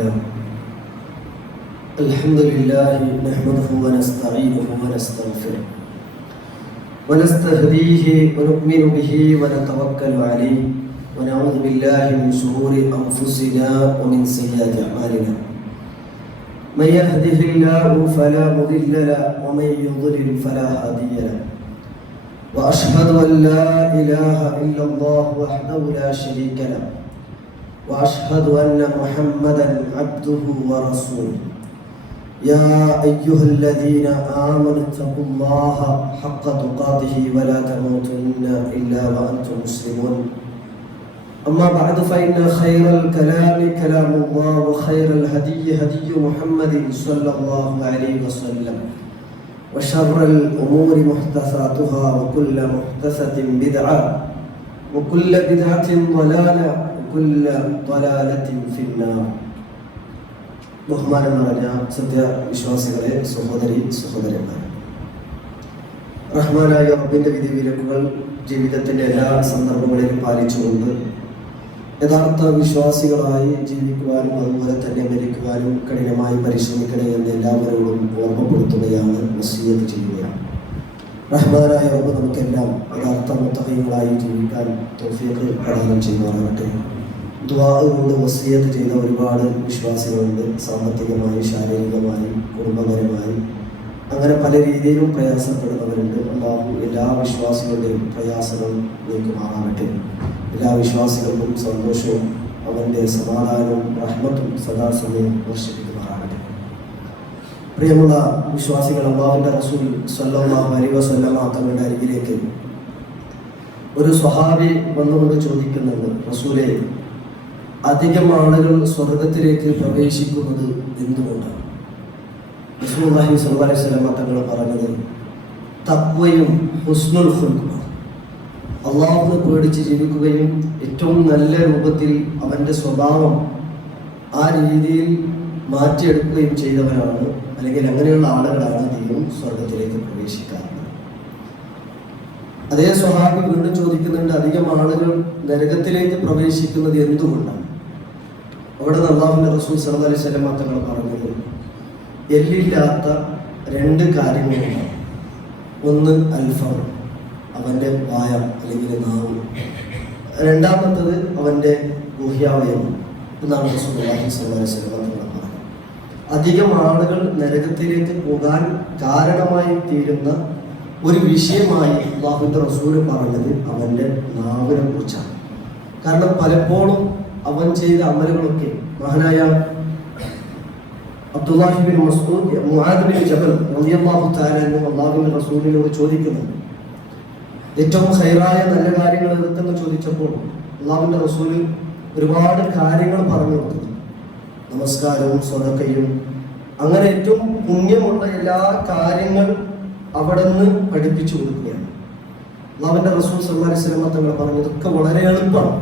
الله. الحمد لله نحمده ونستعينه ونستغفره ونستهديه ونؤمن به ونتوكل عليه ونعوذ بالله من شرور أنفسنا ومن سيئات أعمالنا. من يهده الله فلا مضل له ومن يضلل فلا هادي له. وأشهد أن لا إله إلا الله وحده لا شريك له وأشهد أن محمدا عبده ورسوله. يا أيها الذين آمنوا اتقوا الله حق تقاته ولا تموتن إلا وأنتم مسلمون. أما بعد فإن خير الكلام كلام الله وخير الهدي هدي محمد صلى الله عليه وسلم وشر الأمور محدثاتها وكل محدثة بدعة وكل بدعة ضلالة وكل ضلالة في النار. ബഹുമാനം നിറഞ്ഞ സത്യവിശ്വാസികളെ, സഹോദരന്മാരെ, റഹ്മാനായ റബ്ബിന്റെ വിധിവിലക്കുകൾ ജീവിതത്തിന്റെ എല്ലാ സന്ദർഭങ്ങളിലും പാലിച്ചുകൊണ്ട് യഥാർത്ഥ വിശ്വാസികളായി ജീവിക്കുവാനും അതുപോലെ തന്നെ മരിക്കുവാനും കഠിനമായി പരിശ്രമിക്കണേ എന്ന് എല്ലാവരോടും ഓർമ്മപ്പെടുത്തുകയാണ്, വസിയ്യത്ത് ചെയ്യുകയാണ്. റഹ്മാനായ റബ്ബ് നമുക്കെല്ലാം യഥാർത്ഥ മുത്തഖീങ്ങളായി ജീവിക്കാൻ തൗഫീഖ് പ്രദാനം ചെയ്യുവാനാകട്ടെ. ദുആ കൊണ്ട് വസിയ്യത്ത് ചെയ്ത ഒരുപാട് വിശ്വാസികളുണ്ട്. സാമ്പത്തികമായി, ശാരീരികമായി, കുടുംബപരമായി, അങ്ങനെ പല രീതിയിലും പ്രയാസപ്പെടുന്നവരുണ്ട്. അല്ലാഹു എല്ലാ വിശ്വാസികളുടെയും പ്രയാസങ്ങൾ നീക്കുമാറാകട്ടെ. എല്ലാ വിശ്വാസികൾക്കും സന്തോഷവും അവൻ്റെ സമാധാനവും റഹ്മത്തും സദാസമയം വർഷിപ്പിക്കുമാറാകട്ടെ. പ്രിയമുള്ള വിശ്വാസികൾ, അല്ലാഹുവിൻ്റെ റസൂൽ സ്വല്ലല്ലാഹു അലൈഹി വസല്ലം തങ്ങളുടെ അരികിലേക്ക് ഒരു സ്വഹാബി വന്നുകൊണ്ട് ചോദിക്കുന്നുണ്ട്, റസൂലേ, അധികം ആളുകൾ സ്വർഗത്തിലേക്ക് പ്രവേശിക്കുന്നത് എന്തുകൊണ്ടാണ്? റസൂലുള്ളാഹി സ്വല്ലല്ലാഹു അലൈഹി വസല്ലം തങ്ങൾ പറഞ്ഞത് തഖ്വയും ഹുസ്നുൽ ഖുൽഖുമാണ്. അള്ളാഹുവിനെ പേടിച്ച് ജീവിക്കുകയും ഏറ്റവും നല്ല രൂപത്തിൽ അവൻ്റെ സ്വഭാവം ആ രീതിയിൽ മാറ്റിയെടുക്കുകയും ചെയ്തവരാണ്, അല്ലെങ്കിൽ അങ്ങനെയുള്ള ആളുകളാണ് ദൈവം സ്വർഗത്തിലേക്ക് പ്രവേശിക്കാറുള്ളത്. അതേ സ്വഹാബി വീണ്ടും ചോദിക്കുന്നുണ്ട്, അധികം ആളുകൾ നരകത്തിലേക്ക് പ്രവേശിക്കുന്നത് എന്തുകൊണ്ടാണ്? അവിടെ അല്ലാഹുവിൻ്റെ റസൂൽ സല്ലല്ലാഹു അലൈഹി വസല്ലം തങ്ങൾ പറഞ്ഞത് എല്ലില്ലാത്ത രണ്ട് കാര്യങ്ങളുണ്ടാവും. ഒന്ന് അൽഫം, അവൻ്റെ വായ അല്ലെങ്കിൽ നാവ്. രണ്ടാമത്തത് അവൻ്റെ ഗുഹ്യാവയം എന്നാണ് റസൂലുള്ളാഹി സ്വല്ലല്ലാഹു അലൈഹി വസല്ലം തങ്ങൾ പറഞ്ഞത്. അധികം ആളുകൾ നരകത്തിലേക്ക് പോകാൻ കാരണമായി തീരുന്ന ഒരു വിഷയമായി അല്ലാഹുവിൻ്റെ റസൂൽ പറഞ്ഞത് അവൻ്റെ നാവിനെ കുറിച്ചാണ്. കാരണം പലപ്പോഴും അവൻ ചെയ്ത അമലുകളൊക്കെ മഹാനായ Abdullahi bin Masud Muadh bin Jabal റളിയല്ലാഹു തആല അൻഹു അല്ലാഹുവിൻ്റെ റസൂലിനോട് ചോദിക്കുന്നുണ്ട്, ഏറ്റവും ഖൈറായ നല്ല കാര്യങ്ങൾ ഏതൊക്കെന്ന് ചോദിച്ചപ്പോൾ അല്ലാഹുവിൻ്റെ റസൂൽ ഒരുപാട് കാര്യങ്ങൾ പറഞ്ഞു കൊടുത്തു. നമസ്കാരവും സ്വതക്കയും, അങ്ങനെ ഏറ്റവും പുണ്യമുള്ള എല്ലാ കാര്യങ്ങൾ അവിടെ നിന്ന് പഠിപ്പിച്ചു കൊടുക്കുകയാണ്. അല്ലാഹുവിൻ്റെ റസൂൽ സല്ലല്ലാഹു അലൈഹി വസല്ലം തങ്ങൾ പറഞ്ഞു, ഇതൊക്കെ വളരെ എളുപ്പമാണ്.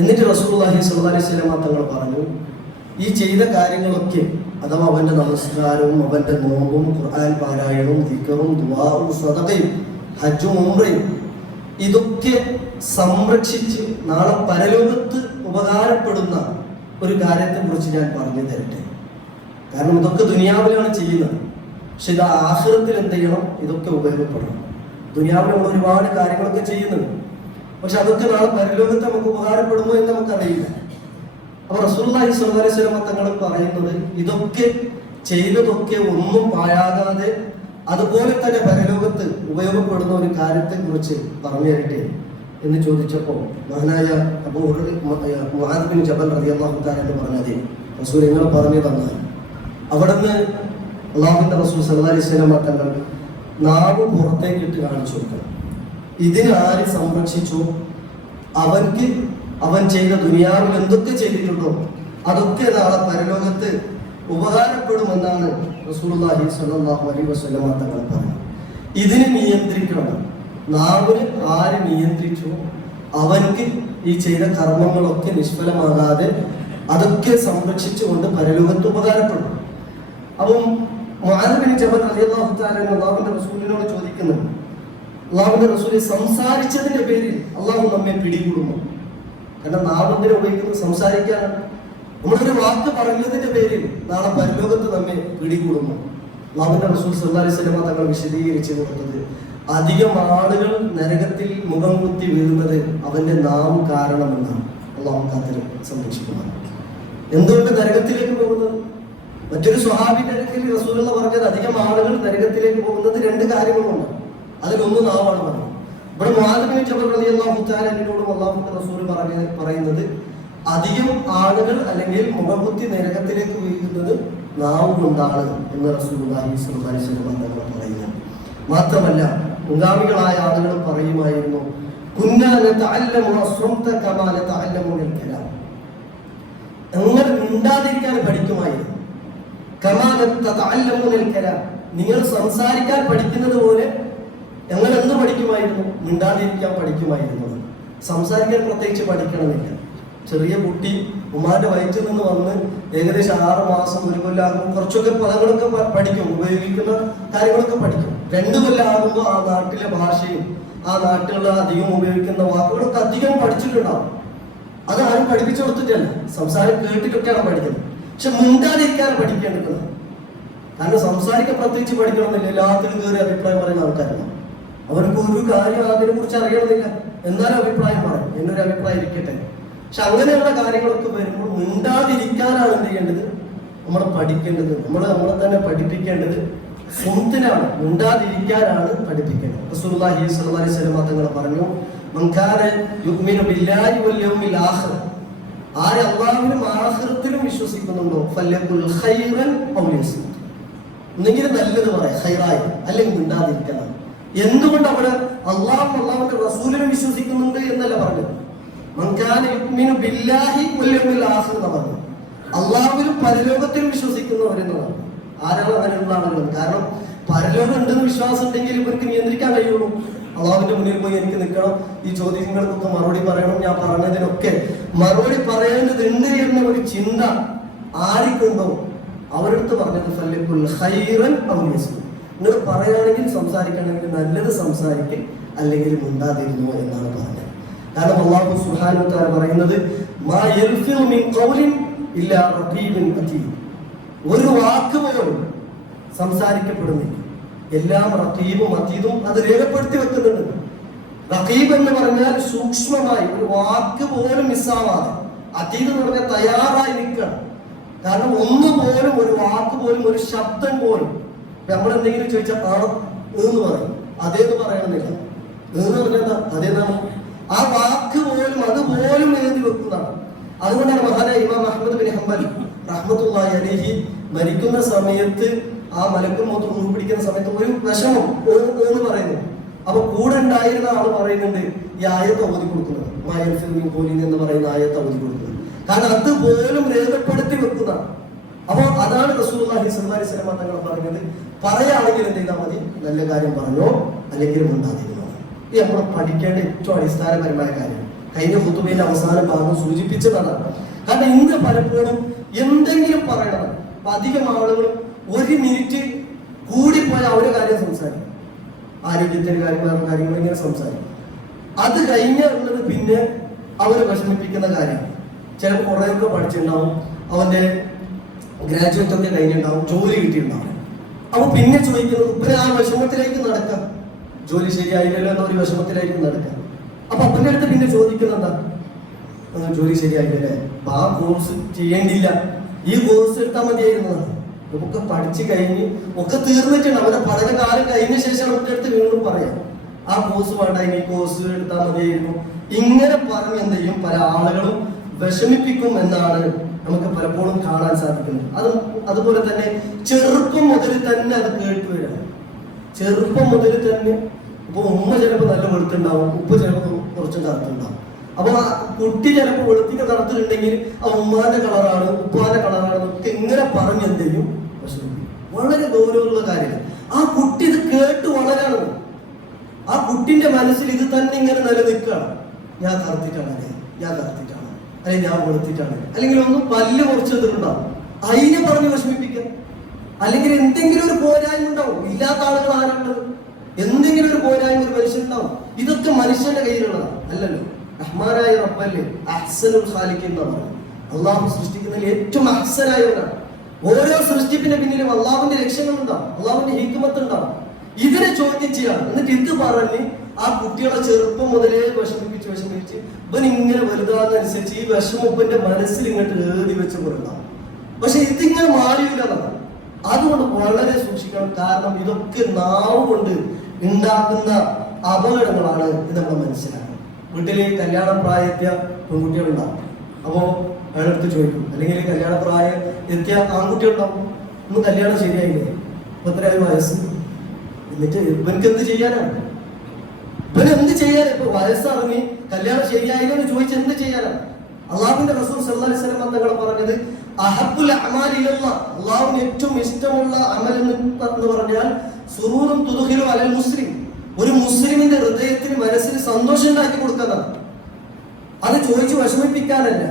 എന്നിട്ട് റസൂലുള്ളാഹി സ്വല്ലല്ലാഹു അലൈഹി വസല്ലം തങ്ങൾ പറഞ്ഞു, ഈ ചെയ്ത കാര്യങ്ങളൊക്കെ, അഥവാ അവൻ്റെ നമസ്കാരവും അവൻ്റെ നോമ്പും ഖുർആൻ പാരായണവും ദിക്റും ദുആവും സ്വതക്കയും ഹജ്ജും ഉംറയും, ഇതൊക്കെ സംരക്ഷിച്ച് നാളെ പരലോകത്ത് ഉപകാരപ്പെടുന്ന ഒരു കാര്യത്തെക്കുറിച്ച് ഞാൻ പറഞ്ഞു തരട്ടെ. കാരണം ഇതൊക്കെ ദുനിയാവിലാണ് ചെയ്യുന്നത്, പക്ഷെ ഇത് ആഖിറത്തിൽ എന്ത് ചെയ്യണം? ഇതൊക്കെ ഉപയോഗപ്പെടണം. ദുനിയാവിൽ നമ്മൾ ഒരുപാട് കാര്യങ്ങളൊക്കെ ചെയ്യുന്നുണ്ട്, പക്ഷെ അതൊക്കെ നാളെ പരലോകത്ത് നമുക്ക് ഉപകാരപ്പെടുമോ എന്ന് നമുക്കറിയില്ല. അപ്പൊ റസൂലുള്ളാഹി സ്വല്ലല്ലാഹു അലൈഹി വസല്ലം തങ്ങൾ പറയുന്നത്, ഇതൊക്കെ ചെയ്തതൊക്കെ ഒന്നും പാഴാകാതെ അതുപോലെ തന്നെ പരലോകത്ത് ഉപയോഗപ്പെടുന്ന ഒരു കാര്യത്തെ കുറിച്ച് പറഞ്ഞു തരട്ടെ എന്ന് ചോദിച്ചപ്പോൾ മഹാനായ മുആദ് ബിൻ ജബൽ റളിയല്ലാഹു തആല എന്ന് പറഞ്ഞത്, റസൂൽ നിങ്ങൾ പറഞ്ഞു തന്നാൽ. അവിടുന്ന് അല്ലാഹുവിൻ്റെ റസൂൽ സല്ലല്ലാഹു അലൈഹി വസല്ലം തങ്ങൾ നാവ് പുറത്തേക്ക് ഇട്ട് കാണിച്ചു കൊടുക്കണം. ഇതിനെ ആര് സംരക്ഷിച്ചു, അവൻക്ക് അവൻ ചെയ്ത ദുനിയാവിൽ എന്തൊക്കെ ചെയ്തിട്ടുണ്ടോ അതൊക്കെ നാളെ പരലോകത്ത് ഉപകാരപ്പെടുമെന്നാണ് റസൂലുള്ളാഹി സ്വല്ലല്ലാഹു അലൈഹി വസല്ലം തങ്ങൾ പറഞ്ഞത്. ഇതിനെ നിയന്ത്രിക്കണം. നാവിന് ആര് നിയന്ത്രിച്ചോ അവൻക്ക് ഈ ചെയ്ത കർമ്മങ്ങളൊക്കെ നിഷ്ഫലമാകാതെ അതൊക്കെ സംരക്ഷിച്ചുകൊണ്ട് പരലോകത്ത് ഉപകാരപ്പെടും. അപ്പം മുആദ് ബിൻ ജബൽ റളിയല്ലാഹു തആല അല്ലാഹുവിൻ്റെ റസൂലിനോട് ചോദിക്കുന്നുണ്ട്, അള്ളാഹുവിന്റെ റസൂല് സംസാരിച്ചതിന്റെ പേരിൽ അള്ളാഹു നമ്മെ പിടികൂടുന്നു. കാരണം നാവിന്തിനെ ഉപയോഗിക്കുന്നത് സംസാരിക്കാനാണ്. നമ്മളൊരു വാക്ക് പറഞ്ഞതിന്റെ പേരിൽ നാളെ പരലോകത്ത് നമ്മെ പിടികൂടുന്നു. അല്ലാഹുവിന്റെ റസൂൽ സല്ലല്ലാഹു അലൈഹി വസല്ലം തങ്ങൾ വിശദീകരിച്ചു കൊടുത്തത്, അധികം ആളുകൾ നരകത്തിൽ മുഖം കുത്തി വീഴുന്നത് അവന്റെ നാവ് കാരണമെന്നാണ്. അല്ലാഹു കാത്തിരെ സംരക്ഷിക്കുന്നത്. എന്തുകൊണ്ട് നരകത്തിലേക്ക് പോകുന്നത്? മറ്റൊരു സ്വഹാബിന്റെ അടുക്കൽ റസൂലുള്ള പറഞ്ഞത്, അധികം ആളുകൾ നരകത്തിലേക്ക് പോകുന്നത് 2 കാര്യങ്ങളുണ്ട്. അതിലൊന്ന് നാവാണ് പറഞ്ഞത്. ഇവിടെ മുആദ് ബിൻ ജബൽ റളിയല്ലാഹു തആല അൻഹുവിനോട് അല്ലാഹുവിന്റെ റസൂൽ പറയുന്നത്, അധികം ആളുകൾ അല്ലെങ്കിൽ മുഖകുത്തി നരകത്തിലേക്ക് വീഴുന്നത് നാവ് കൊണ്ടാണ് എന്ന് റസൂലുള്ളാഹി സ്വല്ലല്ലാഹു അലൈഹി വസല്ലം തങ്ങൾ പറയുന്നു. മാത്രമല്ല മുൻഗാമികളായ ആളുകൾ പറയുമായിരുന്നു, കുന്നാ നതഅല്ലമു അസ്റംത കമാ നതഅല്ലമുൽ കലാം. നിങ്ങൾ മിണ്ടാതിരിക്കാൻ പഠിക്കുമായിരുന്നു. കമാ നതഅല്ലമുൽ കലാം, നിങ്ങൾ സംസാരിക്കാൻ പഠിക്കുന്നത് പോലെ ഞങ്ങൾ എന്ത് പഠിക്കുമായിരുന്നു? മിണ്ടാതിരിക്കാൻ പഠിക്കുമായിരുന്നു. സംസാരിക്കാൻ പ്രത്യേകിച്ച് പഠിക്കണമെന്നില്ല. ചെറിയ കുട്ടി ഉമ്മാന്റെ വയറ്റിൽ നിന്ന് വന്ന് ഏകദേശം 6 മാസം 1 കൊല്ലമാകുമ്പോൾ കുറച്ചൊക്കെ പദങ്ങളൊക്കെ പഠിക്കും, ഉപയോഗിക്കുന്ന കാര്യങ്ങളൊക്കെ പഠിക്കും. 2 കൊല്ലമാകുമ്പോൾ ആ നാട്ടിലെ ഭാഷയും ആ നാട്ടിലുള്ള അധികം ഉപയോഗിക്കുന്ന വാക്കുകളൊക്കെ അധികം പഠിച്ചിട്ടുണ്ടാവും. അത് ആരും പഠിപ്പിച്ചു കൊടുത്തിട്ടല്ല, സംസാരം കേട്ടിട്ടൊക്കെയാണ് പഠിക്കുന്നത്. പക്ഷെ മിണ്ടാതിരിക്കാൻ പഠിക്കേണ്ടത്. കാരണം സംസാരിക്കാൻ പ്രത്യേകിച്ച് പഠിക്കണമെന്നില്ല. എല്ലാത്തിനും കയറി അഭിപ്രായം പറയുന്ന ആൾക്കാരല്ല. അവർക്ക് ഒരു കാര്യം അതിനെ കുറിച്ച് അറിയണമെന്നില്ല, എന്നാലും അഭിപ്രായം പറയും, എന്നൊരു അഭിപ്രായം ഇരിക്കട്ടെ. പക്ഷെ അങ്ങനെയുള്ള കാര്യങ്ങളൊക്കെ വരുമ്പോൾ മിണ്ടാതിരിക്കാനാണ് എന്ത് ചെയ്യേണ്ടത്? നമ്മൾ പഠിക്കേണ്ടത്. നമ്മളെ തന്നെ പഠിപ്പിക്കേണ്ടത് സുന്ദനാണ്, മിണ്ടാതിരിക്കാനാണ് പഠിപ്പിക്കേണ്ടത്. റസൂലുള്ളാഹി സ്വല്ലല്ലാഹു അലൈഹി വസല്ലം തങ്ങൾ പറഞ്ഞു, മൻ കാന യുഅ്മിനു ബില്ലാഹി വൽ യൗമിൽ ആഖിർ, ആര് അല്ലാഹുവിലും ആഖിറത്തിലും വിശ്വസിക്കുന്നുണ്ടോ, ഫല്യഖുൽ ഖൈറൻ ഔ യസ്മുത്, ഒന്നെങ്കിലും നല്ലത് പറയാം, ഖൈറായി, അല്ലെങ്കിൽ മിണ്ടാതിരിക്കണം. എന്തുകൊണ്ട് അവിടെ അല്ലാഹുവിന്റെ റസൂലിനെ വിശ്വസിക്കുന്നുണ്ട് എന്നല്ല പറഞ്ഞത്. മൻ കാന യുഅ്മിനു ബില്ലാഹി വൽ യൗമിൽ ആഖിർ എന്ന് പറഞ്ഞു. അല്ലാഹുവിലും പരലോകത്തിലും വിശ്വസിക്കുന്നവരെന്നതാണ്. ആരാണ് അങ്ങനെയുള്ള ആളുകൾ? കാരണം പരലോകം ഉണ്ടെന്ന് വിശ്വാസം ഉണ്ടെങ്കിൽ ഇവർക്ക് നിയന്ത്രിക്കാൻ കഴിയുള്ളൂ. അള്ളാഹുവിന്റെ മുന്നിൽ പോയി എനിക്ക് നിൽക്കണം, ഈ ചോദ്യങ്ങൾക്കൊക്കെ മറുപടി പറയണം, ഞാൻ പറഞ്ഞതിനൊക്കെ മറുപടി പറയേണ്ടതുണ്ട് എന്ന ഒരു ചിന്ത ആർക്കുണ്ടോ അവരടുത്ത് പറഞ്ഞത് ഫല്യഖുൽ ഖൈറൻ ഔ യസ്മുത്, നിങ്ങൾ പറയുകയാണെങ്കിൽ സംസാരിക്കുകയാണെങ്കിൽ നല്ലത് സംസാരിക്കും, അല്ലെങ്കിൽ മിണ്ടാതിരുന്നു എന്നാണ് പറഞ്ഞത്. കാരണം അല്ലാഹു സുബ്ഹാനഹു വ തആല പറയുന്നത്, മാ യൽഫിദു മിൻ ഖൗലിൻ ഇല്ലാ റഖീബുൻ അതീദ്, ഒരു വാക്ക് പോലും സംസാരിക്കപ്പെടുന്നില്ല, എല്ലാം റഖീബും അതീദും അത് രേഖപ്പെടുത്തി വെക്കുന്നുണ്ട്. റഖീബ് എന്ന് പറഞ്ഞാൽ സൂക്ഷ്മമായി ഒരു വാക്ക് പോലും മിസ്സാവാതെ, അതീദ് എന്ന് പറഞ്ഞാൽ തയ്യാറായി നിൽക്കുക. കാരണം ഒന്നുപോലും, ഒരു വാക്ക് പോലും, ഒരു ശബ്ദം പോലും നമ്മൾ എന്തെങ്കിലും ചോദിച്ചാൽ കാണും എന്ന് പറയും, അതേന്ന് പറയണമെന്നില്ല. എന്ന് പറഞ്ഞാൽ അതേതാണ്, ആ വാക്ക് പോലും അതുപോലും എഴുതി വെക്കുന്നതാണ്. അതുകൊണ്ടാണ് മഹാനായ ഇമാം അഹ്മദ് ബിൻ ഹംബൽ റഹ്മത്തുള്ളാഹി അലൈഹി മരിക്കുന്ന സമയത്ത്, ആ മലക്കുൽ മൗത്ത് റൂഹ് പിടിക്കുന്ന സമയത്ത് ഒരു വിഷമം എന്ന് പറയുന്നു. അപ്പൊ കൂടെ ഉണ്ടായിരുന്ന ആള് പറയുന്നുണ്ട്, ഈ ആയത്ത് ഓതി കൊടുക്കുന്നത്, എന്ന് പറയുന്ന ആയത്ത് ഓതി കൊടുക്കുന്നത്. കാരണം അതുപോലും രേഖപ്പെടുത്തി വെക്കുന്നതാണ്. അപ്പൊ അതാണ് റസൂലുള്ളാഹി സ്വല്ലല്ലാഹു അലൈഹി വസല്ലം തങ്ങൾ പറഞ്ഞത്, പറയുകയാണെങ്കിൽ എന്ത് ചെയ്താൽ മതി? നല്ല കാര്യം പറഞ്ഞോ, അല്ലെങ്കിൽ മിണ്ടാതിരുന്നോ. ഈ നമ്മൾ പഠിക്കേണ്ട ഏറ്റവും അടിസ്ഥാനപരമായ കാര്യം കഴിഞ്ഞ ഖുതുബയുടെ അവസാന ഭാഗം സൂചിപ്പിച്ചതാണ്. കാരണം ഇന്ന് പലപ്പോഴും എന്തെങ്കിലും പറയണം, അധികം ആളുകളും 1 മിനിറ്റ് കൂടിപ്പോയ അവരുടെ കാര്യം സംസാരിക്കും, ആരോഗ്യത്തിന്റെ കാര്യങ്ങൾ ഇങ്ങനെ സംസാരിക്കും. അത് കഴിഞ്ഞുള്ളത് പിന്നെ അവരെ വിഷമിപ്പിക്കുന്ന കാര്യം. ചിലപ്പോൾ കുറേയൊക്കെ പഠിച്ചിട്ടുണ്ടാവും, അവന്റെ ഗ്രാജുവേറ്റ് ഒക്കെ കഴിഞ്ഞിട്ടുണ്ടാവും, ജോലി കിട്ടിയിട്ടുണ്ടാവും. അപ്പൊ പിന്നെ ചോദിക്കുന്നത് ഇപ്പൊ ആ വിഷമത്തിലേക്ക് നടക്കാം, ജോലി ശരിയായില്ലല്ലോ എന്നൊരു വിഷമത്തിലേക്ക് നടക്കാം. അപ്പൊ അപ്പൻ്റെ അടുത്ത് പിന്നെ ചോദിക്കുന്നത് എന്താ? ജോലി ശരിയായില്ലല്ലേ, അപ്പൊ ആ കോഴ്സ് ചെയ്യേണ്ടില്ല, ഈ കോഴ്സ് എടുത്താൽ മതിയായിരുന്നതാണ്. ഒക്കെ പഠിച്ചു കഴിഞ്ഞ് ഒക്കെ തീർന്നിട്ടുണ്ട്, അവരുടെ പഠനകാലം കഴിഞ്ഞ ശേഷം അവരുടെ അടുത്ത് വീണ്ടും പറയാം, ആ കോഴ്സ് വേണ്ട, ഇനി കോഴ്സ് എടുത്താൽ മതിയായിരുന്നു. ഇങ്ങനെ പറഞ്ഞ് എന്ത് ചെയ്യും, പല ആളുകളും വിഷമിപ്പിക്കും എന്നാണ് നമുക്ക് പലപ്പോഴും കാണാൻ സാധിക്കുന്നത്. അതുപോലെ തന്നെ ചെറുപ്പം മുതൽ തന്നെ അത് കേട്ടു വരാം. ചെറുപ്പം മുതൽ തന്നെ ഇപ്പൊ ഉമ്മ ചിലപ്പോൾ നല്ല വെളുത്തുണ്ടാവും, ഉപ്പ ചിലപ്പോൾ കുറച്ചും കറുത്തുണ്ടാവും. അപ്പൊ ആ കുട്ടി ചിലപ്പോൾ വെളുത്തിന്റെ കറുത്തിട്ടുണ്ടെങ്കിൽ ആ ഉമ്മാന്റെ കളറാണ്, ഉപ്പാന്റെ കളറാണ് ഒക്കെ ഇങ്ങനെ പറഞ്ഞ് എന്ത് ചെയ്യും, വളരെ ഗൗരവമുള്ള കാര്യങ്ങൾ. ആ കുട്ടി ഇത് കേട്ട് വളരാണ്. ആ കുട്ടിന്റെ മനസ്സിൽ ഇത് തന്നെ ഇങ്ങനെ നിലനിൽക്കുകയാണ്. ഞാൻ കറുത്തിട്ടാണ്, ഞാൻ കറുത്തിട്ടാണ്, അല്ലെങ്കിൽ ഞാൻ വെളുത്തിട്ടാണ്, അല്ലെങ്കിൽ ഒന്ന് പല്ല് കുറച്ചെടുത്തിട്ടുണ്ടാവും, അതിനെ പറഞ്ഞ് വിഷമിപ്പിക്കാം. അല്ലെങ്കിൽ എന്തെങ്കിലും ഒരു പോരായ്മ ഉണ്ടാവും. ഇല്ലാത്ത ആളുകൾ ആരാണുള്ളത്? എന്തെങ്കിലും ഒരു പോരായ്മ ഒരു മനുഷ്യനുണ്ടാവും. ഇതൊക്കെ മനുഷ്യന്റെ കയ്യിലുള്ളതാണ്, അല്ലല്ലോ. റഹ്മാനായ റബ്ബല്ലേ അഹ്സനുൽ ഖാലിഖ് എന്ന് പറഞ്ഞു. അള്ളാഹു സൃഷ്ടിക്കുന്നതിൽ ഏറ്റവും അഹ്സനായവനാണ്. ഓരോ സൃഷ്ടിപ്പിന്റെ പിന്നിലും അള്ളാഹുവിന്റെ ലക്ഷ്യങ്ങളുണ്ടാവും, അള്ളാഹുവിന്റെ ഹിക്മത്ത് ഉണ്ടാവും. ഇതിനെ ചോദ്യം ചെയ്യാം. എന്നിട്ട് ഇത് പറഞ്ഞ് ആ കുട്ടികളെ ചെറുപ്പം മുതലേ വിഷമിപ്പിച്ച് ഇവൻ ഇങ്ങനെ വലുതാകുന്നതനുസരിച്ച് ഈ വിഷമപ്പന്റെ മനസ്സിൽ ഇങ്ങോട്ട് എഴുതി വെച്ച് കൊണ്ടാവും. പക്ഷെ ഇതിങ്ങനെ മാറിയില്ലതാണ്. അതുകൊണ്ട് വളരെ സൂക്ഷിക്കണം. കാരണം ഇതൊക്കെ നാവ് കൊണ്ട് ഉണ്ടാക്കുന്ന അപകടങ്ങളാണ്. ഇത് നമ്മൾ മനസ്സിലാക്കണം. വീട്ടില് കല്യാണ പ്രായത്തിയ പെൺകുട്ടികളുണ്ടാവും. അപ്പോ അയാളടുത്ത് ചോദിക്കും, അല്ലെങ്കിൽ കല്യാണ പ്രായം എത്തിയ ആൺകുട്ടികളുണ്ടാവും. ഒന്നും കല്യാണം ശരിയായില്ലേ, ഇപ്പൊ എത്രയായി വയസ്സ്, എന്നിട്ട് ഇവനക്ക് എന്ത് ചെയ്യാനാണ്? ഇവന് എന്ത് ചെയ്യാനാ? ഇപ്പൊ വയസ്സറിഞ്ഞ് കല്യാണം ശരിയായില്ല എന്ന് ചോദിച്ച് എന്ത് ചെയ്യാനാണ്? അള്ളാഹുവിന്റെ റസൂൽ സല്ലല്ലാഹു അലൈഹി വസല്ലം തങ്ങൾ പറഞ്ഞത് അഹബ്ബുൽ അഅമാലി ഇലല്ലാഹ്, അള്ളാഹുവിന് ഏറ്റവും ഇഷ്ടമുള്ള അമൽ എന്ന് പറഞ്ഞാൽ സുറൂറുൻ തുദ്ഖിലു അലൽ മുസ്ലിം, ഒരു മുസ്ലിമിന്റെ ഹൃദയത്തിന് മനസ്സിന് സന്തോഷം ഉണ്ടാക്കി കൊടുക്കുന്നതാണ്. അത് ചോദിച്ചു വിഷമിപ്പിക്കാനല്ല.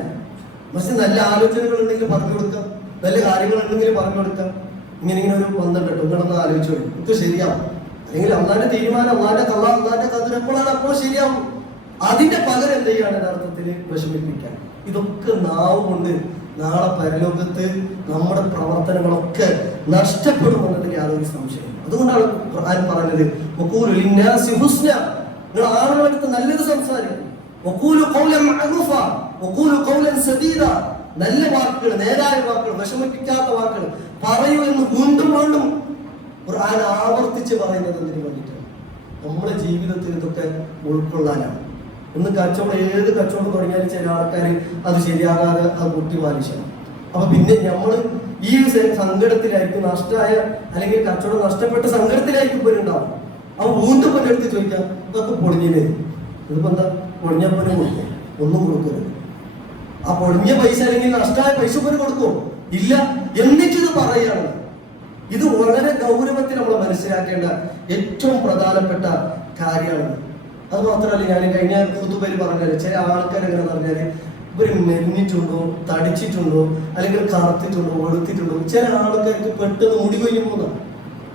പക്ഷെ നല്ല ആലോചനകൾ ഉണ്ടെങ്കിൽ പറഞ്ഞു കൊടുക്കാം, നല്ല കാര്യങ്ങൾ ഉണ്ടെങ്കിൽ പറഞ്ഞു കൊടുക്കാം. ഇങ്ങനെ ഒരു ബന്ധം കേട്ടോ, നിങ്ങളൊന്ന് ആലോചിച്ചു ഇത് ശരിയാവും. അല്ലെങ്കിൽ അള്ളാന്റെ തീരുമാനം, അള്ളാന്റെ കള്ള, അള്ളാന്റെ കതിർ എപ്പോഴാണ് അപ്പോൾ ശരിയാവും. അതിന്റെ പകരം എന്ത് ചെയ്യാണ് യഥാർത്ഥത്തിൽ വിഷമിപ്പിക്കാൻ. ഇതൊക്കെ നാവ് കൊണ്ട് നാളെ പരലോകത്ത് നമ്മുടെ പ്രവർത്തനങ്ങളൊക്കെ നഷ്ടപ്പെടുമെന്നതിൽ യാതൊരു സംശയം. അതുകൊണ്ടാണ് ഖുർആൻ പറഞ്ഞത് വഖൂലു ലിന്നാസി ഹുസ്ന, നിങ്ങൾ ആളുകളടുത്ത് നല്ലത് സംസാരിക്കും. വഖൂലു ഖൗലൻ മഅറൂഫ വഖൂലു ഖൗലൻ സദീദ, നല്ല വാക്കുകൾ, നേരായ വാക്കുകൾ, വിഷമിപ്പിക്കാത്ത വാക്കുകൾ പറയൂ എന്ന് വീണ്ടും വീണ്ടും ഖുർആൻ ആവർത്തിച്ച് പറയുന്നത് എന്തിനു വേണ്ടിയിട്ടാണ്? നമ്മുടെ ജീവിതത്തിൽ ഇതൊക്കെ ഉൾക്കൊള്ളാനാണ്. ഒന്ന് കച്ചവടം, ഏത് കച്ചവടം തുടങ്ങിയാലും ചില ആൾക്കാർ അത് ശരിയാകാതെ അത് പൊട്ടി മാലിശാണ്. അപ്പൊ പിന്നെ നമ്മള് ഈ സങ്കടത്തിലായിരിക്കും, നഷ്ടമായ അല്ലെങ്കിൽ കച്ചവടം നഷ്ടപ്പെട്ട സങ്കടത്തിലായിരിക്കും പോലുണ്ടാവും. അപ്പൊ വീണ്ടും പോലെ എടുത്ത് ചോദിക്കാം, ഇതൊക്കെ പൊളിഞ്ഞില്ലേ? ഇതിപ്പോ എന്താ പൊളിഞ്ഞപ്പനെ കൊടുക്കും? ഒന്നും കൊടുക്കരുത്. ആ പൊളിഞ്ഞ പൈസ അല്ലെങ്കിൽ നഷ്ടമായ പൈസ പോലെ കൊടുക്കുമോ? ഇല്ല. എന്നിട്ടിത് പറയുകയാണ്. ഇത് വളരെ ഗൗരവത്തിൽ നമ്മൾ മനസ്സിലാക്കേണ്ട ഏറ്റവും പ്രധാനപ്പെട്ട കാര്യമാണ്. അത് മാത്രമല്ല, ഞാൻ കഴിഞ്ഞ ഖുതുബയിൽ പറഞ്ഞാല് ചില ആൾക്കാർ എങ്ങനെ പറഞ്ഞാല് ഇവര് മെലിഞ്ഞിട്ടുണ്ടോ, തടിച്ചിട്ടുണ്ടോ, അല്ലെങ്കിൽ കറുത്തിട്ടുണ്ടോ, വെളുത്തിട്ടുണ്ടോ. ചില ആൾക്കാർക്ക് പെട്ടെന്ന് മുടി കൊഴിഞ്ഞു പോകുന്നതാണ്.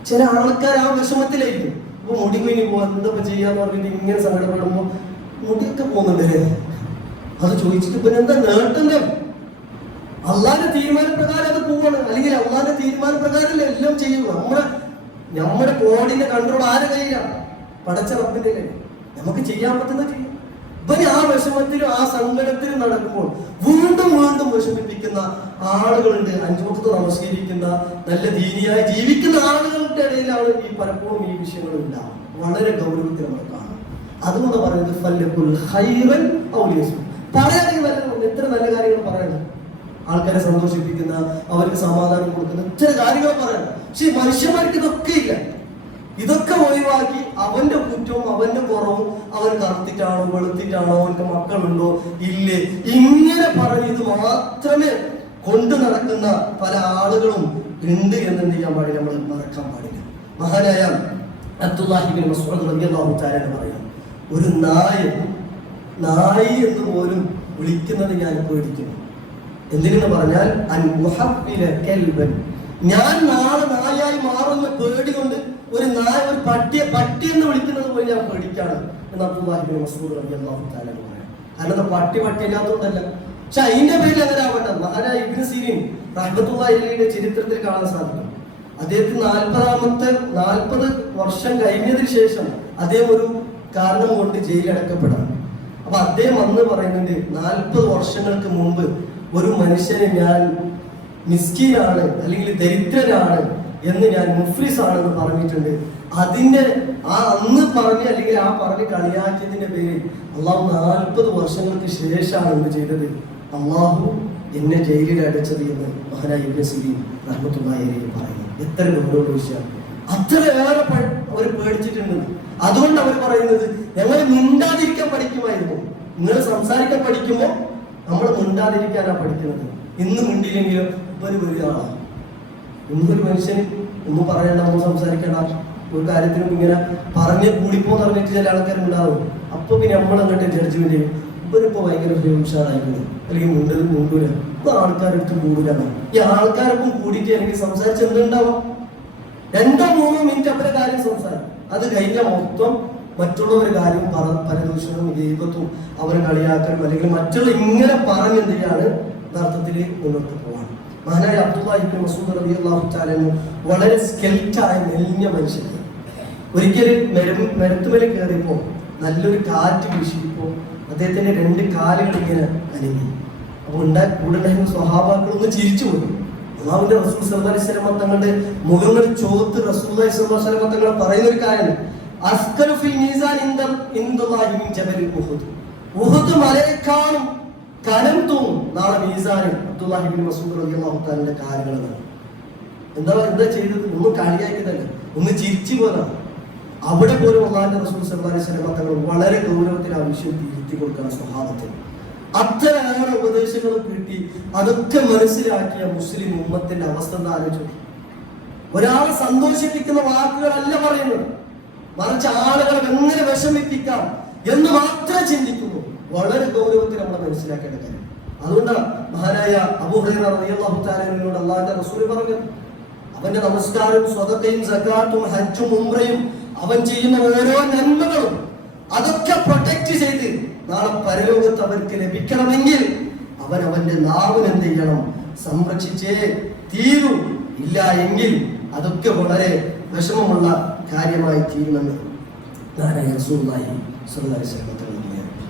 ചില ആൾക്കാർ ആ വിഷമത്തിലായിരിക്കും. അപ്പൊ മുടി കൊഴിഞ്ഞു പോവാ, എന്താ ചെയ്യാന്ന് പറഞ്ഞിട്ട് ഇങ്ങനെ സങ്കടപ്പെടുമ്പോ മുടിയൊക്കെ പോകുന്നുണ്ടല്ലേ? അത് ചോദിച്ചിട്ട് പിന്നെ എന്താ നേട്ടം? അള്ളാന്റെ തീരുമാനപ്രകാരം അത് പോവാണ്. അല്ലെങ്കിൽ അള്ളാന്റെ തീരുമാനപ്രകാരം എല്ലാം ചെയ്യുക. നമ്മുടെ ബോഡിന്റെ കൺട്രോൾ ആരുടെ കയ്യിലാണ്? പടച്ച റബ്ബിന്റെ കയ്യിൽ. നമുക്ക് ചെയ്യാൻ പറ്റുന്ന ചെയ്യും. ഇവന് ആ വിഷമത്തിലും ആ സങ്കടത്തിലും നടക്കുമ്പോൾ വീണ്ടും വീണ്ടും വിഷമിപ്പിക്കുന്ന ആളുകളുണ്ട്. 5 വക്ത് നമസ്കരിക്കുന്ന നല്ല ദീനിയായി ജീവിക്കുന്ന ആളുകളുടെ ഇടയിലാണ് ഈ പലപ്പോഴും ഈ വിഷയങ്ങൾ ഉണ്ടാവും. വളരെ ഗൗരവത്തിൽ നമ്മൾ കാണും. അതുകൊണ്ട് പറയുന്നത് ഫല്ലകുൽ ഖൈറൻ ഔ ലിയസ്മുത്, പറയാണെങ്കിൽ നല്ല എത്ര നല്ല കാര്യങ്ങൾ പറയണം. ആൾക്കാരെ സന്തോഷിപ്പിക്കുന്ന, അവർക്ക് സമാധാനം കൊടുക്കുന്ന ഇത്തരം കാര്യങ്ങൾ പറയണം. പക്ഷെ മനുഷ്യന്മാർക്ക് ഇതൊക്കെ ഇല്ല. ഇതൊക്കെ ഒഴിവാക്കി അവന്റെ കുറ്റവും അവന്റെ കുറവും, അവൻ കറുത്തിട്ടാണോ വെളുത്തിട്ടാണോ, അവർക്ക് മക്കളുണ്ടോ ഇല്ലേ, ഇങ്ങനെ പറഞ്ഞ് ഇത് മാത്രമേ കൊണ്ടു നടക്കുന്ന പല ആളുകളും ഉണ്ട് എന്നെന്ത് ചെയ്യാൻ പാടില്ല, നമ്മൾ മറക്കാൻ പാടില്ല. മഹാനായ അബ്ദുല്ലാഹി ഇബ്നു മസ്ഊദ് റളിയല്ലാഹു തആല പറയാം, ഒരു നായി എന്ന് പോലും വിളിക്കുന്നത് ഞാൻ പേടിക്കുന്നു. എന്തിനെന്ന് പറഞ്ഞാൽ ഞാൻ നാളെ നായായി മാറുന്ന പേടി കൊണ്ട് ഒരു നായ, ഒരു പട്ടി എന്ന് വിളിക്കുന്നത് പോലെ ഞാൻ പേടിക്കാണ് എന്ന് അബ്ദുല്ലാഹി ഇബ്നു മസ്ഊദ് റളിയല്ലാഹു തആല പറയാം. കാരണം പട്ടിയില്ലാത്തതുകൊണ്ടല്ല, പക്ഷെ അതിന്റെ പേരിൽ അങ്ങനെ ആവട്ടെ. മഹാനായ ഇബ്നു സീരീൻ റഹ്മത്തുള്ളാഹി അലൈഹിയുടെ ചരിത്രത്തിൽ കാണാൻ സാധിക്കും. അദ്ദേഹത്തിന് 40 വർഷം കഴിഞ്ഞതിന് ശേഷം അദ്ദേഹം ഒരു കാരണം കൊണ്ട് ജയിലടക്കപ്പെടാം. അപ്പൊ അദ്ദേഹം അന്ന് പറയുന്നുണ്ട്, 40 വർഷങ്ങൾക്ക് മുമ്പ് ഒരു മനുഷ്യനെ ഞാൻ മിസ്കീനാണ് അല്ലെങ്കിൽ ദരിദ്രനാണ് എന്ന്, ഞാൻ മുഫ്ലിസ് ആണെന്ന് പറഞ്ഞിട്ടുണ്ട്. അതിന്റെ അന്ന് പറഞ്ഞ് അല്ലെങ്കിൽ ആ പറഞ്ഞ് കളിയാക്കിയതിന്റെ പേരിൽ അള്ളാഹു 40 വർഷങ്ങൾക്ക് ശേഷമാണ് എന്ത് ചെയ്തത്? അള്ളാഹു എന്നെ ജയിലിൽ അടച്ചത് എന്ന് മഹാനായ ഇബ്നു സീരീൻ റഹ്മത്തുള്ളാഹി അലൈഹി പറയുന്നു. എത്ര ഗൗരവം! അത്രയേറെ അവർ പേടിച്ചിട്ടുണ്ട്. അതുകൊണ്ട് അവർ പറയുന്നത്, ഞങ്ങൾ മിണ്ടാതിരിക്കാൻ പഠിക്കുമായിരുന്നു. നിങ്ങൾ സംസാരിക്കാൻ പഠിക്കുമ്പോൾ നമ്മൾ മിണ്ടാതിരിക്കാനാണ് പഠിക്കുന്നത്. ഇന്ന് മിണ്ടില്ലെങ്കിലും ഒരു വലിയ ആളാണ്. ഇന്നൊരു മനുഷ്യന് ഒന്നും പറയണ്ട, ഒന്നും സംസാരിക്കണ്ട, ഒരു കാര്യത്തിനും ഇങ്ങനെ പറഞ്ഞ് കൂടിപ്പോന്ന് പറഞ്ഞിട്ട് ചില ആൾക്കാരുണ്ടാവും. അപ്പൊ പിന്നെ നമ്മളങ്ങോട്ട് ജഡ്ജ്മെന്റ് ചെയ്യും, ഇവരിപ്പോ ഭയങ്കര ഉഷാറായിരിക്കുന്നത്, അല്ലെങ്കിൽ മുണ്ടൂല, ഇപ്പൊ ആൾക്കാരെടുത്ത് കൂടൂലാണ്. ഈ ആൾക്കാരൊപ്പം കൂടിയിട്ട് അല്ലെങ്കിൽ സംസാരിച്ച് എന്തുണ്ടാവും? 2-3 മിനിറ്റ് അവരുടെ കാര്യം സംസാരിക്കും. അത് കഴിഞ്ഞ മൊത്തം മറ്റുള്ളവരുടെ കാര്യം പരദൂഷണവും ദൈവത്വം അവരെ കളിയാക്കലും അല്ലെങ്കിൽ മറ്റുള്ള ഇങ്ങനെ പറഞ്ഞെന്തിനാണ് യഥാർത്ഥത്തിൽ മുന്നോട്ട് പോവാണ്. മഹാനായ അബ്ദുല്ലാഹി ഇബ്നു മസ്ഊദ് റളിയല്ലാഹു തആല വളരെ സ്കെൽറ്റായ മെലിഞ്ഞ മനുഷ്യൻ. ഒരിക്കലും മരത്തുമേൽ കയറിയപ്പോൾ നല്ലൊരു കാറ്റ് വീശിയപ്പോൾ അദ്ദേഹത്തിന്റെ 2 കാലുകൾ ഇങ്ങനെ അനങ്ങി. അപ്പോൾ കൂടെ സ്വഹാബാക്കളൊന്ന് ചിരിച്ചു പോയി. അല്ലാഹുവിന്റെ റസൂൽ സല്ലല്ലാഹു അലൈഹി വസല്ലം തങ്ങളുടെ മുഖങ്ങൾ ചോർത്ത് റസൂലുള്ളാഹി സ്വല്ലല്ലാഹു അലൈഹി വസല്ലം തങ്ങൾ പറയുന്ന ഒരു കാര്യം, അസ്കലു ഫിൽ മീസാൻ ഇൻദല്ലാഹി മിൻ ജബൽ ഉഹുദ്. ഉഹുദ് മലയേക്കാളും കനം തൂങ്ങും നാളെ മീസാനിൽ അബ്ദുല്ലാഹി ഇബ്നു മസ്ഊദ് റളിയല്ലാഹു തആലയുടെ കാലുകളാണ്. എന്താ ചെയ്തത്? ഒന്നും കളിയാക്കിയതല്ല, ഒന്ന് ചിരിച്ചു പോലാണ്. അവിടെ പോലും അല്ലാഹുവിന്റെ റസൂൽ സല്ലല്ലാഹു അലൈഹി വസല്ലം തങ്ങൾ വളരെ ഗൗരവത്തിൽ ആ വിഷയം തിരുത്തി കൊടുക്കണം സ്വഹാബത്തിന്. അത്തരേറെ ഉപദേശങ്ങൾ കിട്ടി അതൊക്കെ മനസ്സിലാക്കിയ മുസ്ലിം ഉമ്മത്തിന്റെ അവസ്ഥ എന്താ ആലോചിച്ചു. ഒരാളെ സന്തോഷിപ്പിക്കുന്ന വാക്കുകളല്ല പറയുന്നത്, മറിച്ച് ആളുകളെ എങ്ങനെ വിഷമിപ്പിക്കാം എന്ന് മാത്രമേ ചിന്തിക്കുന്നു. വളരെ ഗൗരവത്തിൽ നമ്മൾ മനസ്സിലാക്കേണ്ട കാര്യം. അതുകൊണ്ടാണ് മഹാനായ അബൂ ഹുറൈറ റളിയല്ലാഹു തആല അൻഹുവിനോട് അല്ലാഹുവിന്റെ റസൂൽ പറഞ്ഞത്, അവന്റെ നമസ്കാരവും സ്വതക്കയും സകാത്തും ഹജ്ജും ഉംറയും അവൻ ചെയ്യുന്ന ഓരോ നന്മകളും അതൊക്കെ പ്രൊട്ടക്ട് ചെയ്ത് നാളെ പരലോകത്ത് അവർക്ക് ലഭിക്കണമെങ്കിൽ അവന്റെ നാവിന് എന്ത് ചെയ്യണം? സംരക്ഷിച്ചേ തീരൂ. ഇല്ല എങ്കിൽ അതൊക്കെ വളരെ വിഷമമുള്ള കാര്യമായി തീരുമെന്ന് റസൂലുള്ളാഹി സ്വല്ലല്ലാഹു അലൈഹി വസല്ലം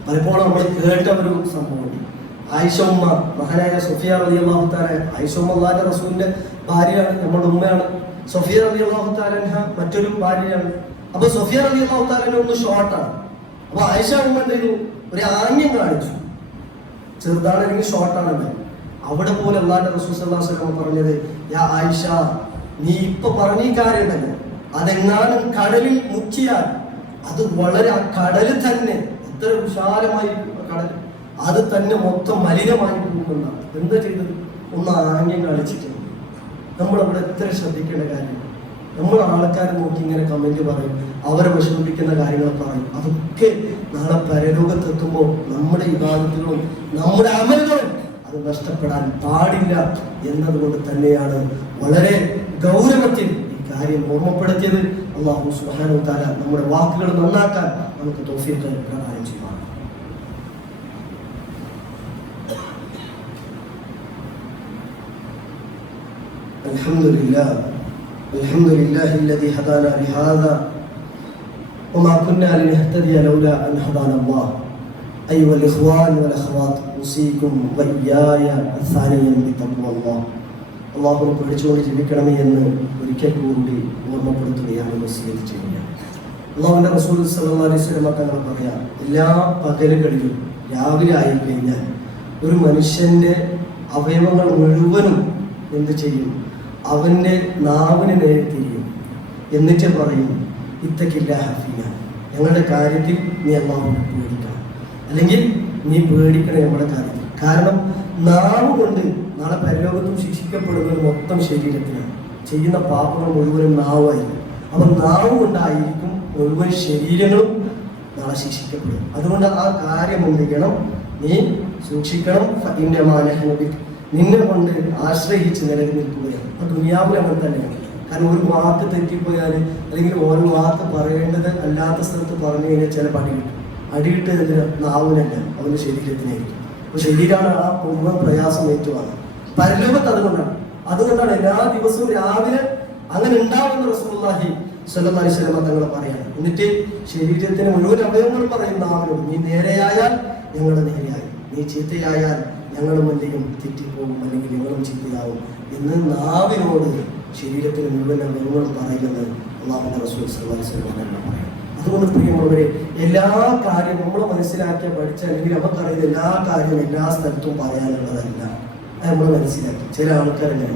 പലപ്പോഴും നമ്മൾ കേട്ട ഒരു സംഭവമുണ്ട്. ആയിഷ ഉമ്മ, മഹാനായ സഫിയ റളിയല്ലാഹു തആല, ആയിഷ ഉമ്മ അല്ലാഹുവിന്റെ റസൂലിന്റെ ഭാര്യയാണ്, നമ്മുടെ ഉമ്മയാണ്. സഫിയ റളിയല്ലാഹു തആല മറ്റൊരു ഭാര്യയാണ്. അപ്പൊ സഫിയ റളിയല്ലാഹു തആല ഒന്ന് ഷോർട്ടാണ്. അപ്പൊ ആയിഷ ഉമ്മ എന്ത് ചെയ്തു? ഒരു ആംഗ്യം കാണിച്ചു. ചെറുതാണ് അല്ലെങ്കിൽ ഷോർട്ടാണ്. അവിടെ പോലെ അല്ലാഹുവിന്റെ റസൂൽ സല്ലല്ലാഹു അലൈഹി വസല്ലം പറഞ്ഞത്, യാ ആയിഷ, നീ ഇപ്പൊ പറഞ്ഞ കാര്യം ഉണ്ടല്ലോ, അതെങ്ങാനും കടലിൽ മുക്കിയാൽ അത് വളരെ ആ കടല് തന്നെ എത്ര വിശാലമായി കടൽ അത് തന്നെ മൊത്തം മലിനമായി പോകുമെന്നാണ്. എന്താ ചെയ്തത്? ഒന്ന് ആംഗ്യം കാണിച്ചിട്ടുണ്ട്. നമ്മളവിടെ എത്ര ശ്രദ്ധിക്കേണ്ട കാര്യം. നമ്മൾ ആൾക്കാരെ നോക്കി ഇങ്ങനെ കമന്റ് പറയും, അവരെ വിഷമിപ്പിക്കുന്ന കാര്യങ്ങൾ പറയും. അതൊക്കെ നാളെ പരലോകത്തെത്തുമ്പോൾ നമ്മുടെ ഇബാദത്തുകളും നമ്മുടെ അമലുകളും അത് നഷ്ടപ്പെടാൻ പാടില്ല എന്നതുകൊണ്ട് തന്നെയാണ് വളരെ ഗൗരവത്തിൽ ഈ കാര്യം ഓർമ്മപ്പെടുത്തിയത്. അല്ലാഹു സുബ്ഹാനഹു വ തആല നമ്മുടെ വാക്കുകൾ നന്നാക്കാൻ നമുക്ക് തൗഫീഖ് പ്രദാനം ചെയ്യുക. الحمد لله الذي هدانا لهذا وما كنا لنهتدي لولا أن هدانا الله. أيها الإخوان والأخوات أوصيكم وإياي ثانيا بتقوى الله. അള്ളാഹുവിനെ പേടിച്ചുകൊണ്ട് ജീവിക്കണമേ എന്ന് ഒരിക്കൽ കൂടി ഓർമ്മപ്പെടുത്തുകയാണ്, വസിയത്ത് ചെയ്യുകയാണ്. അള്ളാഹുവിന്റെ റസൂൽ സല്ലല്ലാഹു അലൈഹി വസല്ലം തങ്ങൾ പറയാം, എല്ലാ പകലുകളിലും രാവിലെ ആയിക്കഴിഞ്ഞാൽ ഒരു മനുഷ്യന്റെ അവയവങ്ങൾ മുഴുവനും എന്ത് ചെയ്യും? അവന്റെ നാവിന് നേരെ തിരിയും. എന്നിട്ട് പറയും, ഇത്തഖില്ലാഹ ഫീനാ, ഞങ്ങളുടെ കാര്യത്തിൽ നീ അള്ളാഹുവിനെ പേടിക്കണം, അല്ലെങ്കിൽ നീ പേടിക്കണം നമ്മുടെ കാര്യത്തിൽ. കാരണം നാവ് കൊണ്ട് നാളെ പരലോകത്തും ശിക്ഷിക്കപ്പെടുന്നത് മൊത്തം ശരീരത്തിനാണ്. ചെയ്യുന്ന പാപങ്ങൾ മുഴുവനും നാവായിരിക്കും. അപ്പൊ നാവ് കൊണ്ടായിരിക്കും മുഴുവൻ ശരീരങ്ങളും നാളെ ശിക്ഷിക്കപ്പെടും. അതുകൊണ്ട് ആ കാര്യം എന്ത് ചെയ്യണം? നീ സൂക്ഷിക്കണം. നിന്നെ കൊണ്ട് ആശ്രയിച്ച് നിലനിൽക്കുകയാണ്. ആ ദുനിയാവിൽ അങ്ങനെ തന്നെയാണ്. കാരണം ഒരു വാക്ക് തെറ്റിപ്പോയാൽ അല്ലെങ്കിൽ ഓരോ വാക്ക് പറയേണ്ടത് അല്ലാത്ത സ്ഥലത്ത് പറഞ്ഞു കഴിഞ്ഞാൽ ചില അടിയിട്ട് നാവിനല്ല, അവന്റെ ശരീരത്തിനായിരിക്കും. അപ്പൊ ശരീരമാണ് ആ മുഴുവൻ പ്രയാസം ഏറ്റുവാണ്. പരലോകത്ത് അതുകൊണ്ടാണ് എല്ലാ ദിവസവും രാവിലെ അങ്ങനെ ഉണ്ടാവുന്ന റസൂലുള്ളാഹി സ്വല്ലല്ലാഹു അലൈഹി വസല്ലം തങ്ങൾ പറയാണ്. എന്നിട്ട് ശരീരത്തിന് മുഴുവൻ അവയവങ്ങൾ പറയുന്ന നാവിനോട്, നീ നേരെയായാൽ ഞങ്ങൾ നേരെയായി, നീ ചീത്തയായാൽ ഞങ്ങളും എന്തെങ്കിലും തെറ്റിപ്പോകും, അല്ലെങ്കിൽ ഞങ്ങളും ചീത്തയാവും എന്ന് നാവിനോട് ശരീരത്തിന് മുഴുവൻ അവയവങ്ങളും പറയുന്നത് അല്ലാഹുവിന്റെ റസൂൽ സ്വല്ലല്ലാഹു അലൈഹി വസല്ലം തങ്ങൾ പറയും. അതുകൊണ്ട് പ്രിയമുള്ളവരെ, എല്ലാ കാര്യവും നമ്മൾ മനസ്സിലാക്കിയ പഠിച്ച അല്ലെങ്കിൽ നമുക്കറിയുന്ന എല്ലാ കാര്യവും എല്ലാ സ്ഥലത്തും പറയാനുള്ളതല്ല. അത് നമ്മൾ മനസ്സിലാക്കി. ചില ആൾക്കാരെങ്ങനെ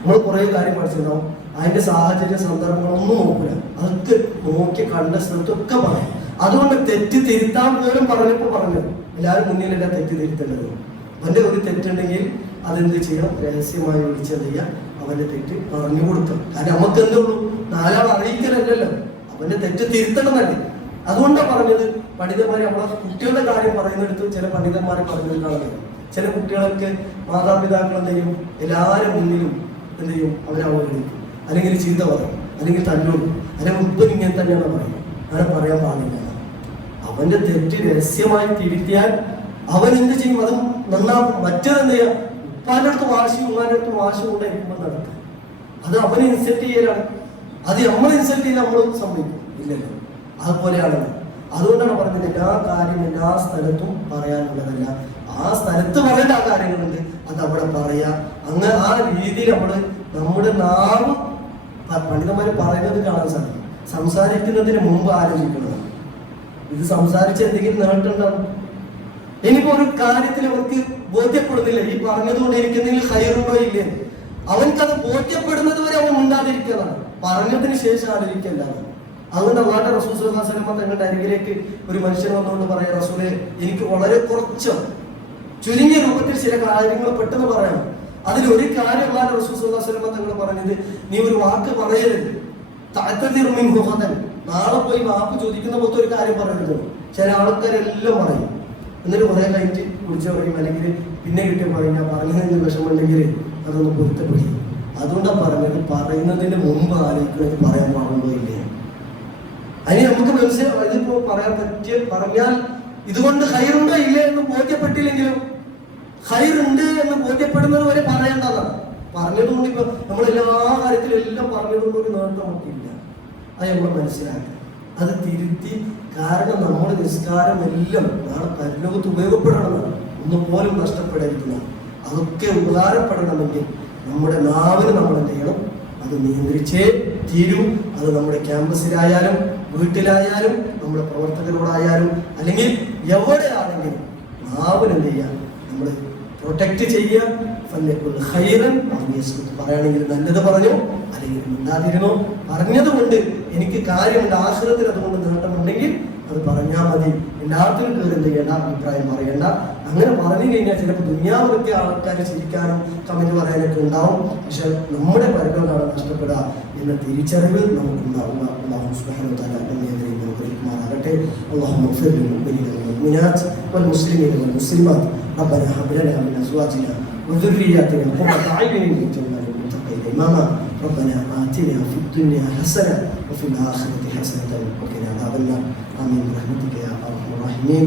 നമ്മൾ കുറേ കാര്യം പഠിച്ചിട്ടുണ്ടാവും, അതിന്റെ സാഹചര്യ സന്ദർഭങ്ങളൊന്നും നോക്കില്ല, അതൊക്കെ നോക്കി കണ്ട സ്ഥലത്തൊക്കെ പറയും. അതുകൊണ്ട് തെറ്റ് തിരുത്താൻ പോലും പറഞ്ഞപ്പോൾ പറഞ്ഞത് എല്ലാവരും മുന്നിലല്ല തെറ്റ് തിരുത്തേണ്ടത്. അവന്റെ ഒരു തെറ്റുണ്ടെങ്കിൽ അതെന്ത് ചെയ്യാം? രഹസ്യമായി വിളിച്ചെന്ത് ചെയ്യാം? അവന്റെ തെറ്റ് പറഞ്ഞു കൊടുക്കാം. കാരണം നമുക്ക് എന്തുള്ളൂ, നാലാൾ അറിയിക്കലല്ലല്ലോ, അവന്റെ തെറ്റ് തിരുത്തണമെന്നല്ലേ. അതുകൊണ്ടാണ് പറഞ്ഞത് പണ്ഡിതന്മാരെ നമ്മളെ കുട്ടികളുടെ കാര്യം പറയുന്നിടത്ത് ചില പണ്ഡിതന്മാരെ പറഞ്ഞിട്ടാണ് ചില കുട്ടികളൊക്കെ മാതാപിതാക്കൾ എന്ത് ചെയ്യും? എല്ലാവരും മുന്നിലും എന്ത് ചെയ്യും? അവരെ അവഗണിക്കും, അല്ലെങ്കിൽ ചീത്ത പറയും, അല്ലെങ്കിൽ തല്ലും, അല്ലെങ്കിൽ ഉപ്പൻ ഇങ്ങനെ തന്നെയാണ് പറയും. അങ്ങനെ പറയാൻ പാടില്ല. അവന്റെ തെറ്റ് രഹസ്യമായി തിരുത്തിയാൽ അവൻ എന്ത് ചെയ്യും? അത് നന്നാക്കും. മറ്റേതെന്ത് ചെയ്യാം? ഉപ്പാന്റെ അടുത്ത് വാശിയും ഉമ്മാന്റെ അടുത്ത് വാശിയും കൊണ്ടായിരിക്കുമ്പോൾ നടക്കുക. അത് അവനെ ഇൻസൾട്ട് ചെയ്യലാണ്. അത് നമ്മൾ ഇൻസൾട്ട് ചെയ്ത് നമ്മൾ സമ്മതിക്കും ഇല്ലല്ലോ. അതുപോലെയാണ്. അതുകൊണ്ടാണ് പറഞ്ഞത് എല്ലാ കാര്യം എല്ലാ സ്ഥലത്തും പറയാനുള്ളതല്ല. ആ സ്ഥലത്ത് പറയേണ്ട ആ കാര്യങ്ങളുണ്ട്, അത് അവിടെ പറയാ. അങ്ങനെ ആ രീതിയിൽ നമ്മുടെ നാവ് പണ്ഡിതന്മാര് പറയുന്നത് കാണാൻ സാധിക്കും. സംസാരിക്കുന്നതിന് മുമ്പ് ആലോചിക്കണം. ഇത് സംസാരിച്ച് എന്തെങ്കിലും നേട്ടമുണ്ടാവും. ഇനിയിപ്പോ ഒരു കാര്യത്തിൽ അവർക്ക് ബോധ്യപ്പെടുന്നില്ല, ഈ പറഞ്ഞതുകൊണ്ട് എനിക്കെന്തെങ്കിലും ഹൈറുണ്ടോ ഇല്ലേ, അവൻക്കത് ബോധ്യപ്പെടുന്നത് വരെ അവൻ ഉണ്ടാതിരിക്കുന്നതാണ്. പറഞ്ഞതിന് ശേഷം ആലോചിക്കേണ്ടതാണ്. അതുകൊണ്ട് അള്ളാഹുവിന്റെ റസൂൽ സ്വല്ലല്ലാഹു അലൈഹി വസല്ലം തങ്ങളുടെ അരികിലേക്ക് ഒരു മനുഷ്യൻ വന്നുകൊണ്ട് പറയാ, റസൂലേ, എനിക്ക് വളരെ കുറച്ച് ചുരുങ്ങിയ രൂപത്തിൽ ചില കാര്യങ്ങൾ പെട്ടെന്ന് പറയാം. അതിലൊരു കാര്യം അള്ളാഹുവിന്റെ റസൂൽ സ്വല്ലല്ലാഹു അലൈഹി വസല്ലം തങ്ങൾ പറഞ്ഞത്, നീ ഒരു വാക്ക് പറയരുത്. നാളെ പോയി മാപ്പ് ചോദിക്കുന്ന പോലത്തെ ഒരു കാര്യം പറയരുത്. ചില ആൾക്കാരെല്ലാം പറയും, എന്നിട്ട് കുറെ കഴിഞ്ഞിട്ട് കുടിച്ചു പറയും, അല്ലെങ്കിൽ പിന്നെ കിട്ടിയ പറയും, ഞാൻ പറഞ്ഞതിന് വിഷമമുണ്ടെങ്കിൽ അതൊന്ന് പൊരുത്തപ്പെടും. അതുകൊണ്ടാണ് പറഞ്ഞത്, പറയുന്നതിന് മുമ്പ് ആലോചിക്കുന്നത് പറയാൻ പാടുണ്ടോ ഇല്ലേ. അതിന് നമുക്ക് മനസ്സിലാവും, ഇതിപ്പോ പറയാൻ പറ്റിയ പറഞ്ഞാൽ ഇതുകൊണ്ട് ഹൈറുണ്ടോ ഇല്ലേ എന്ന് ബോധ്യപ്പെട്ടില്ലെങ്കിലും ഹൈറുണ്ട് എന്ന് ബോധ്യപ്പെടുന്നത് വരെ പറയേണ്ടതാണ്. പറഞ്ഞതുകൊണ്ട് ഇപ്പൊ നമ്മളെല്ലാ കാര്യത്തിലും എല്ലാം പറഞ്ഞതുകൊണ്ട് ഒരു നേട്ടം നമുക്കില്ല. അത് നമ്മൾ മനസ്സിലാക്കുക, അത് തിരുത്തി. കാരണം നമ്മുടെ നിസ്കാരം എല്ലാം നാളെ പരലോകത്ത് ഉപയോഗപ്പെടണമെന്നാണ്, ഒന്നുപോലും നഷ്ടപ്പെടാതിരിക്കുന്ന. അതൊക്കെ ഉപകാരപ്പെടണമെങ്കിൽ നമ്മുടെ നാവിന് നമ്മൾ എന്ത് ചെയ്യണം, അത് നിയന്ത്രിച്ചേ തീരൂ. അത് നമ്മുടെ ക്യാമ്പസിലായാലും വീട്ടിലായാലും നമ്മുടെ പ്രവർത്തകരോടായാലും അല്ലെങ്കിൽ എവിടെയാണെങ്കിലും നാവിന് എന്ത് ചെയ്യാം, നമ്മൾ പ്രൊട്ടക്ട് ചെയ്യുക. പറയുകയാണെങ്കിൽ നല്ലത് പറഞ്ഞു, അല്ലെങ്കിൽ മിണ്ടാതിരുന്നോ. പറഞ്ഞതുകൊണ്ട് എനിക്ക് കാര്യമുണ്ട്, ആഖിറത്തിൽ അതുകൊണ്ട് നേട്ടമുണ്ടെങ്കിൽ അത് പറഞ്ഞാൽ മതി. എല്ലാത്തിനും കയറി എന്ത് ചെയ്യേണ്ട, അഭിപ്രായം പറയേണ്ട. അങ്ങനെ പറഞ്ഞു കഴിഞ്ഞാൽ ചിലപ്പോൾ ദുനിയാവിലൊക്കെ ആൾക്കാർ ചിരിക്കാനും കമന്റ് പറയാനൊക്കെ ഉണ്ടാവും. പക്ഷെ നമ്മുടെ പരിഗണനയാണ് നഷ്ടപ്പെടുക എന്ന തിരിച്ചറിവ് നമുക്കുണ്ടാവുക. അല്ലാഹു സുബ്ഹാനഹു വ തആല അനുഗ്രഹിക്കുമാറാകട്ടെ. അല്ലാഹുമ്മ ഗ്ഫിർ ലിൽ മുഅ്മിനീന വൽ മുഅ്മിനാത്ത് വൽ മുസ്ലിമീന വൽ മുസ്ലിമാത്ത്. റബ്ബനാ ഹബ് ലനാ മിൻ അസ്വാജിനാ وذرياتنا قرة أعين واجعلنا للمتقين إماما. ربنا آتنا في الدنيا حسنة وفي الآخرة حسنة وقنا عذاب النار. آمين برحمتك يا أرحم الراحمين.